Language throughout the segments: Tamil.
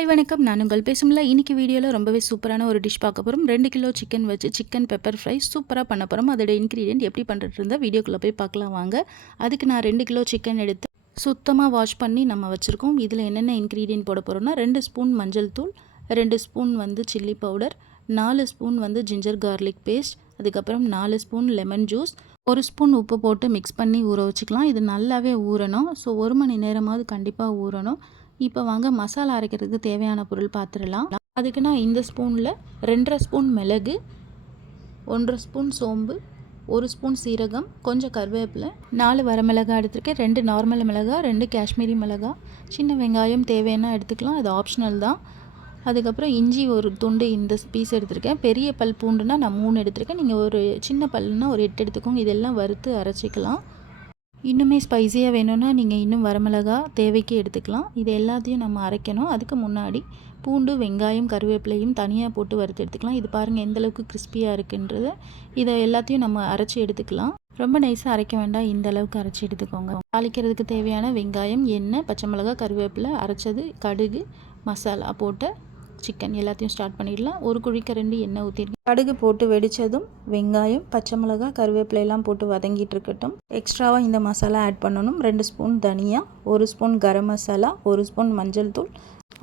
ஹாய் வணக்கம். நான் உங்கள் பேசும்ல இன்னைக்கு வீடியோவில் ரொம்பவே சூப்பரான ஒரு டிஷ் பார்க்க போகிறோம் ரெண்டு கிலோ சிக்கன் வச்சு சிக்கன் பெப்பர் ஃப்ரை சூப்பராக பண்ண போகிறோம் அதோட இன்க்ரீடியன்ட் எப்படி பண்ணுறது இருந்தால் வீடியோக்குள்ளே போய் பார்க்கலாம் வாங்க. அதுக்கு நான் ரெண்டு கிலோ சிக்கன் எடுத்து சுத்தமாக வாஷ் பண்ணி நம்ம வச்சுருக்கோம். இதில் என்னென்ன இன்க்ரீடியன்ட் போட போகிறோம்னா ரெண்டு ஸ்பூன் மஞ்சள் தூள் ரெண்டு ஸ்பூன் வந்து சில்லி பவுடர் நாலு ஸ்பூன் வந்து ஜிஞ்சர் கார்லிக் பேஸ்ட் அதுக்கப்புறம் நாலு ஸ்பூன் லெமன் ஜூஸ் ஒரு ஸ்பூன் உப்பு போட்டு மிக்ஸ் பண்ணி ஊற வச்சுக்கலாம். இது நல்லாவே ஊறணும். ஸோ ஒரு மணி நேரமாவது கண்டிப்பாக ஊறணும். இப்போ வாங்க மசாலா அரைக்கிறதுக்கு தேவையான பொருள் பார்த்துடலாம் அதுக்கு நான் இந்த ஸ்பூனில் ரெண்டரை ஸ்பூன் மிளகு ஒன்றரை ஸ்பூன் சோம்பு ஒரு ஸ்பூன் சீரகம் கொஞ்சம் கருவேப்பிலை நாலு வரமிளகா எடுத்திருக்கேன். ரெண்டு நார்மல் மிளகா ரெண்டு காஷ்மீரி மிளகா. சின்ன வெங்காயம் தேவைன்னா எடுத்துக்கலாம் அது ஆப்ஷனல் தான். அதுக்கப்புறம் இஞ்சி ஒரு துண்டு இந்த பீஸ் எடுத்திருக்கேன். பெரிய பல் பூண்டுனா நான் மூணு எடுத்திருக்கேன். நீங்கள் ஒரு சின்ன பல்லுனா ஒரு எட்டு எடுத்துக்கோங்க. இதெல்லாம் வறுத்து அரைச்சிக்கலாம். இன்னுமே ஸ்பைஸியாக வேணும்னா நீங்கள் இன்னும் வரமிளகா தேவைக்கு எடுத்துக்கலாம். இது எல்லாத்தையும் நம்ம அரைக்கணும். அதுக்கு முன்னாடி பூண்டு வெங்காயம் கருவேப்பிலையும் தனியாக போட்டு வறுத்து எடுத்துக்கலாம். இது பாருங்கள் எந்தளவுக்கு கிறிஸ்பியாக இருக்குன்றது. இதை எல்லாத்தையும் நம்ம அரைச்சி எடுத்துக்கலாம். ரொம்ப நைஸாக அரைக்க வேண்டாம். இந்த அளவுக்கு அரைச்சி எடுத்துக்கோங்க. தாளிக்கிறதுக்கு தேவையான வெங்காயம் எண்ணெய் பச்சை மிளகா கருவேப்பிலை அரைச்சது கடுகு மசாலா போட்டு சிக்கன் எல்லாத்தையும் ஸ்டார்ட் பண்ணிடலாம். ஒரு குழிக்கரண்டி எண்ணெய் ஊற்றிருக்கேன் கடுகு போட்டு வெடித்ததும் வெங்காயம் பச்சை மிளகா கருவேப்பிலையெல்லாம் போட்டு வதங்கிட்டு இருக்கட்டும். எக்ஸ்ட்ராவாக இந்த மசாலா ஆட் பண்ணணும். ரெண்டு ஸ்பூன் தனியா ஒரு ஸ்பூன் கரம் மசாலா ஒரு ஸ்பூன் மஞ்சள் தூள்.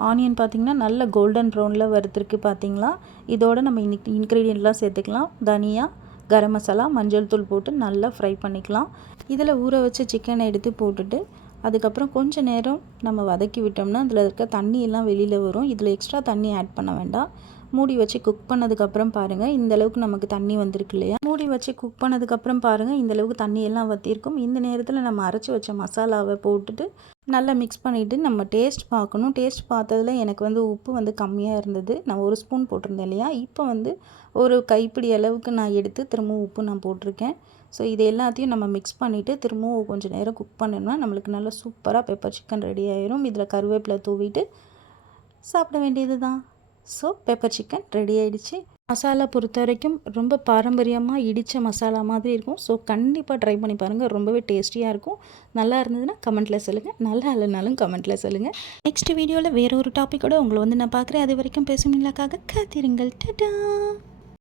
ஆனியன் பார்த்திங்கன்னா நல்ல கோல்டன் ப்ரௌனில் வறுத்துருக்கு பார்த்தீங்களா இதோட நம்ம இன்னைக்கு இன்க்ரீடியண்ட்லாம் சேர்த்துக்கலாம். தனியா கரம் மசாலா மஞ்சள் தூள் போட்டு நல்லா ஃப்ரை பண்ணிக்கலாம். இதில் ஊற வச்ச சிக்கனை எடுத்து போட்டுட்டு அதுக்கப்புறம் கொஞ்சம் நேரம் நம்ம வதக்கி விட்டோம்னா அதில் இருக்க தண்ணியெல்லாம் வெளியில் வரும். இதில் எக்ஸ்ட்ரா தண்ணி ஆட் பண்ண வேண்டாம். மூடி வச்சு குக் பண்ணதுக்கப்புறம் பாருங்கள் இந்த அளவுக்கு நமக்கு தண்ணி வந்திருக்கு இல்லையா? மூடி வச்சு குக் பண்ணதுக்கப்புறம் பாருங்கள் இந்த அளவுக்கு தண்ணி எல்லாம் வற்றிருக்கும் இந்த நேரத்தில் நம்ம அரைச்சி வச்ச மசாலாவை போட்டுட்டு நல்லா மிக்ஸ் பண்ணிவிட்டு நம்ம டேஸ்ட் பார்க்கணும். டேஸ்ட் பார்த்ததில் எனக்கு வந்து உப்பு வந்து கம்மியாக இருந்தது. நான் ஒரு ஸ்பூன் போட்டிருந்தேன் இல்லையா? இப்போ வந்து ஒரு கைப்பிடி அளவுக்கு நான் எடுத்து திரும்பவும் உப்பு நான் போட்டிருக்கேன். ஸோ இது எல்லாத்தையும் நம்ம மிக்ஸ் பண்ணிவிட்டு திரும்பவும் கொஞ்சம் நேரம் குக் பண்ணணும்னா நம்மளுக்கு நல்லா சூப்பராக பெப்பர் சிக்கன் ரெடி ஆயிரும். இதில் கருவேப்பிலை தூவிட்டு சாப்பிட வேண்டியது தான் ஸோ பெப்பர் சிக்கன் ரெடி ஆகிடுச்சு மசாலா பொறுத்த வரைக்கும் ரொம்ப பாரம்பரியமாக இடித்த மசாலா மாதிரி இருக்கும். ஸோ கண்டிப்பாக ட்ரை பண்ணி பாருங்கள் ரொம்பவே டேஸ்டியாக இருக்கும். நல்லா இருந்ததுன்னா கமெண்ட்டில் சொல்லுங்கள் நல்லா இல்லைனாலும் கமெண்ட்டில் சொல்லுங்கள் நெக்ஸ்ட் வீடியோவில் வேறு ஒரு டாப்பிக்கோடு உங்களை வந்து நான் பார்க்குறேன். அது வரைக்கும் பேசுவீங்களாக்காக காத்திருங்கள். டடா